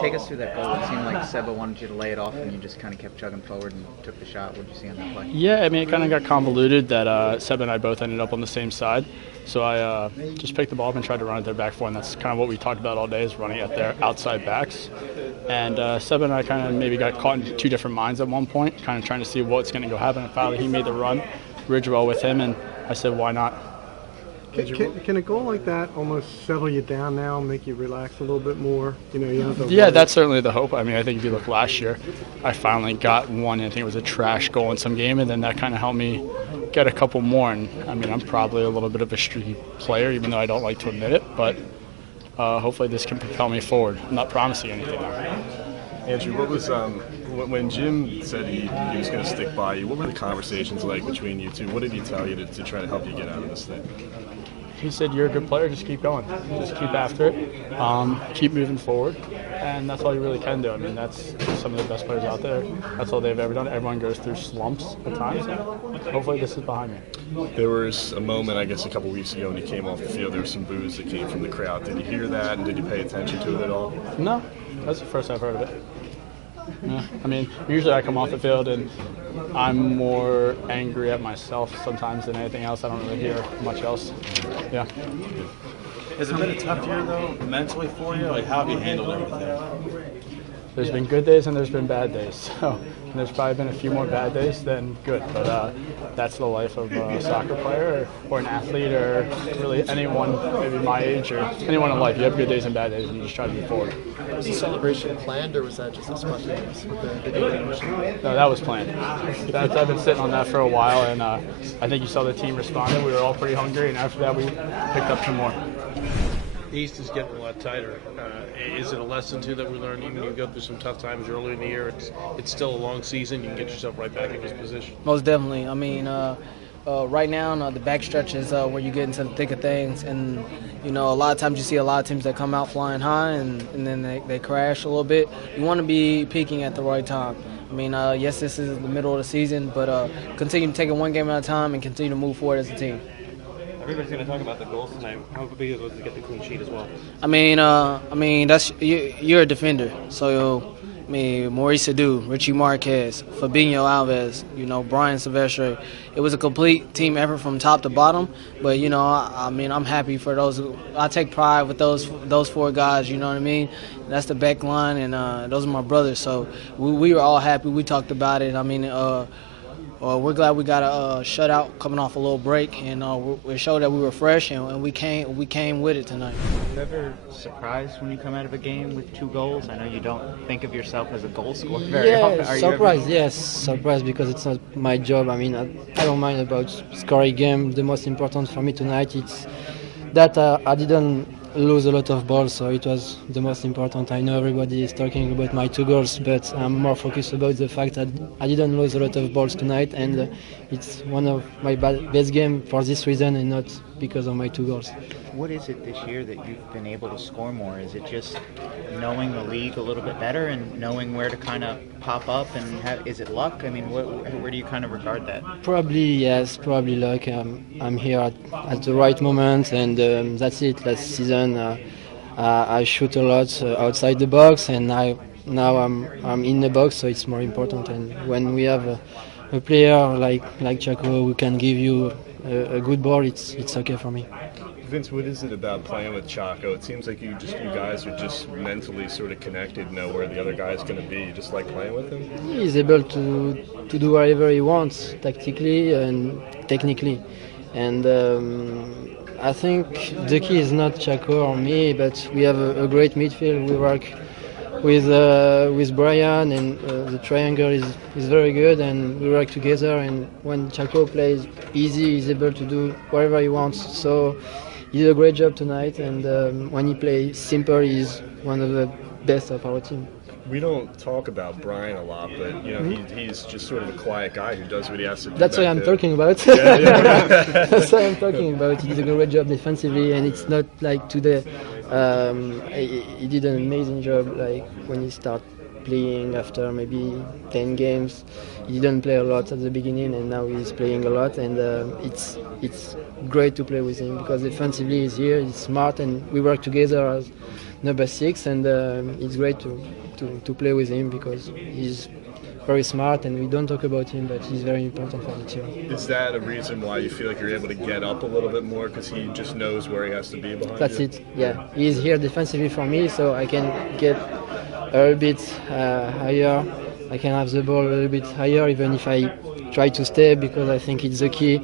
Take us through that goal. It seemed like Seba wanted you to lay it off, and you just kind of kept chugging forward and took the shot. What did you see on that play? Yeah, I mean, it kind of got convoluted that Seba and I both ended up on the same side. So I just picked the ball up and tried to run at their back four, and that's kind of what we talked about all day, is running at their outside backs. And Seba and I kind of maybe got caught in two different minds at one point, kind of trying to see what's going to go happen. And finally, he made the run, Ridgewell with him, and I said, why not? Can a goal like that almost settle you down now, make you relax a little bit more? Yeah, that's certainly the hope. I mean, I think if you look last year, I finally got one. I think it was a trash goal in some game, and then that kind of helped me get a couple more. And I mean, I'm probably a little bit of a streaky player, even though I don't like to admit it. But hopefully, this can propel me forward. I'm not promising anything. Andrew, what was when Jim said he was going to stick by you? What were the conversations like between you two? What did he tell you to try to help you get out of this thing? He said, you're a good player, just keep going. Just keep after it, keep moving forward, and that's all you really can do. I mean, that's some of the best players out there. That's all they've ever done. Everyone goes through slumps at times, and hopefully this is behind me. There was a moment, I guess, a couple weeks ago when you came off the field. There was some boos that came from the crowd. Did you hear that, and did you pay attention to it at all? No, that's the first I've heard of it. Yeah. I mean, usually I come off the field and I'm more angry at myself sometimes than anything else. I don't really hear much else. Yeah. Has it been a tough year, though, mentally for you? Like, how have you handled everything? There's been good days and there's been bad days. So there's probably been a few more bad days than good. But that's the life of a soccer player or an athlete or really anyone maybe my age or anyone in life. You have good days and bad days and you just try to move forward. Was the celebration planned or was that just a spontaneous with the game? No, that was planned. I've been sitting on that for a while, and I think you saw the team responded. We were all pretty hungry, and after that we picked up some more. The East is getting a lot tighter. Is it a lesson, too, that we learned even you go through some tough times early in the year? It's still a long season. You can get yourself right back in this position. Most definitely. I mean, right now, the backstretch is where you get into the thick of things. And, a lot of times you see a lot of teams that come out flying high and then they crash a little bit. You want to be peaking at the right time. I mean, yes, this is the middle of the season, but continue to take it one game at a time and continue to move forward as a team. Everybody's going to talk about the goals tonight. How big was it to get the clean sheet as well? I mean, that's you're a defender. So, Maurice Adu, Richie Marquez, Fabinho Alves, Brian Silvestre. It was a complete team effort from top to bottom. But I'm happy for those. I take pride with those four guys. You know what I mean? That's the back line, and those are my brothers. So we were all happy. We talked about it. I mean. We're glad we got a shutout coming off a little break, and we showed that we were fresh, and we came with it tonight. Are you ever surprised when you come out of a game with 2 goals? I know you don't think of yourself as a goal scorer very often. Surprised because it's not my job. I mean, I don't mind about scoring game. The most important for me tonight is that I didn't lose a lot of balls, so it was the most important. I know everybody is talking about my 2 goals, but I'm more focused about the fact that I didn't lose a lot of balls tonight, and it's one of my best games for this reason and not because of my 2 goals. What is it this year that you've been able to score more? Is it just knowing the league a little bit better and knowing where to kind of pop up? And is it luck? I mean, where do you kind of regard that? Probably luck. I'm here at the right moment, and that's it. Last season, I shoot a lot outside the box, and now I'm in the box, so it's more important. And when we have a player like Chaco who can give you a good ball, it's okay for me. Vince, what is it about playing with Chaco? It seems like you guys are just mentally sort of connected, know where the other guy's going to be. You just like playing with him? He's able to do whatever he wants, tactically and technically. And I think the key is not Chaco or me, but we have a great midfield. We work with Brian, and the triangle is very good, and we work together. And when Chaco plays easy, he's able to do whatever he wants. So he did a great job tonight, and when he plays simple, he's one of the best of our team. We don't talk about Brian a lot, but he's just sort of a quiet guy who does what he has to do. That's what I'm talking about. Yeah. That's what I'm talking about. He did a great job defensively, and it's not like today. He did an amazing job. Like when he started playing after maybe 10 games, he didn't play a lot at the beginning, and now he's playing a lot. And it's great to play with him because defensively he's here, he's smart, and we work together as number 6, and it's great to play with him because he's very smart, and we don't talk about him, but he's very important for the team. Is that a reason why you feel like you're able to get up a little bit more because he just knows where he has to be behind That's you? it. Yeah, he's here defensively for me, so I can get a little bit higher. I can have the ball a little bit higher, even if I try to stay, because I think it's the key.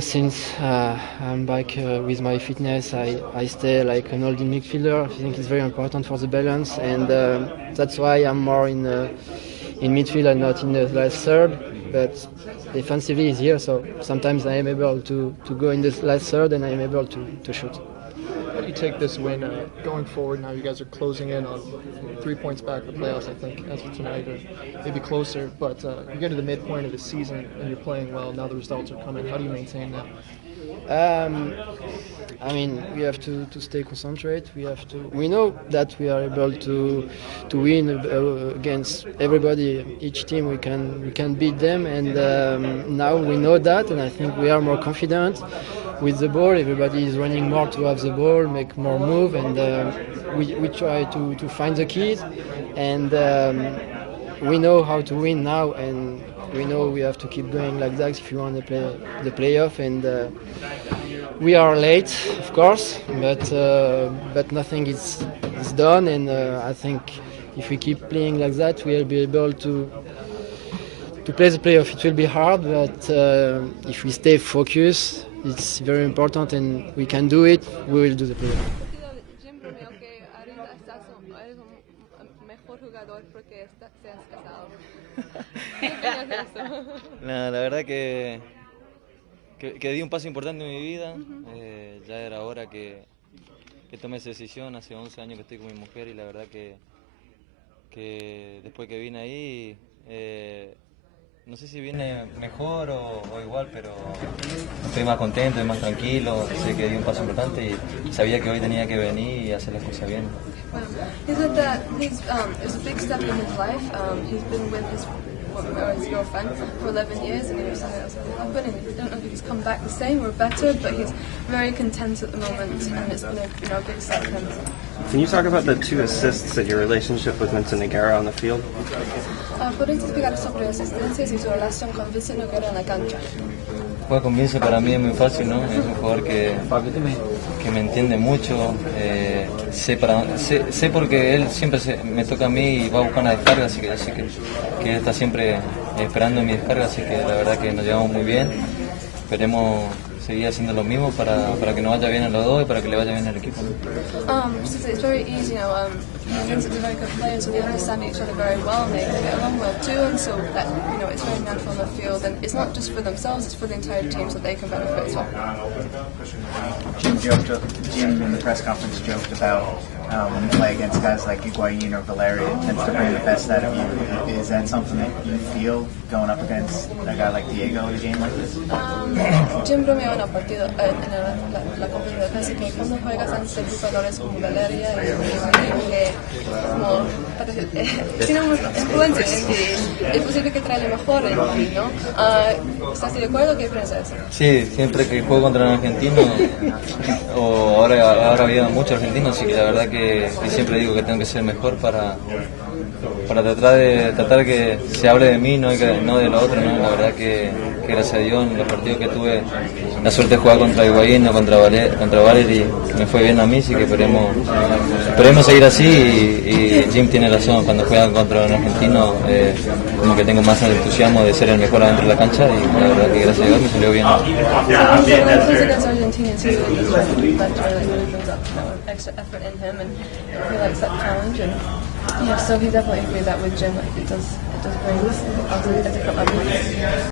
Since I'm back with my fitness, I stay like an holding midfielder. I think it's very important for the balance, and that's why I'm more in midfield and not in the last third. But defensively he's here, so sometimes I am able to go in the last third, and I am able to shoot. How do you take this win going forward? Now you guys are closing in on 3 points back in the playoffs, I think, as of tonight, or maybe closer. But you get to the midpoint of the season and you're playing well. Now the results are coming. How do you maintain that? I mean, we have to stay concentrated. We know that we are able to win against everybody. Each team we can beat them, and now we know that, and I think we are more confident with the ball. Everybody is running more to have the ball, make more move, and we try to find the keys, and we know how to win now, and we know we have to keep going like that if you want to play the playoff, and we are late, of course, but nothing is done, and I think if we keep playing like that, we'll be able to play the playoff. It will be hard, but if we stay focused, it's very important, and we can do it. We will do the playoff. Jim bromeó que ahorita eres un mejor jugador porque seas casado. ¿Qué opinas de eso? Nada, la verdad que di un paso importante en mi vida. Ya era hora que tomé esa decisión. Hace 11 años que estoy con mi mujer, y la verdad que después que vine ahí, no sé si viene mejor o igual, pero estoy más contento y más tranquilo. Sé que di un paso importante y sabía que hoy tenía que venir y hacer las cosas bien. He said that it was a big step in his life. He's been with his girlfriend for 11 years, and he was something else going to happen, and we don't know if he's come back the same or better, but he's very content at the moment, and it's been a big step for him. Can you talk about the 2 assists and your relationship with Vincent Nogueira on the field? ¿Podrías explicar sobre asistencias y su relación con Vincent Nogueira en la cancha? Jugar con Vincent para mí es muy fácil, ¿no? Es un jugador que me entiende mucho. Sé porque él siempre me toca a mí y va a buscar una descarga, así que sé que él está siempre esperando mi descarga, así que la verdad que nos llevamos muy bien. Esperemos seguir haciendo lo mismo para que nos vaya bien a los dos y para que le vaya bien al equipo. It's very easy, Vincent's a very good player, so they understand each other very well, and they get along well too, and so that, it's very natural on the field, and it's not just for themselves, it's for the entire team, so they can benefit as well. Jim in the press conference joked about when you play against guys like Higuain or Valeria, it tends to bring the best out of you. Is that something that you feel going up against a guy like Diego in a game like this? Jim bromeó en el partido, en la conferencia de prensa, que cuando juegas ante jugadores como Valeria y que como tienen mucha influencia en ti, es posible que trae lo mejor en ti, ¿no? ¿Estás de acuerdo? ¿Qué piensas? Sí, siempre que juego contra un argentino, o ahora había muchos argentinos, así que la verdad que siempre digo que tengo que ser mejor para tratar que se hable de mí, no de lo otro, ¿no? La verdad que gracias a Dios en los partidos que tuve la suerte de jugar contra Higuain o contra Valeri me fue bien a mí, así que esperemos seguir así, y Jim tiene razón, cuando juegan contra un argentino como que tengo más el entusiasmo de ser el mejor adentro de la cancha, y la verdad que gracias a Dios me salió bien. Extra effort in him, and he likes that challenge, and so he definitely agreed that with Jim, like it does bring us a different level.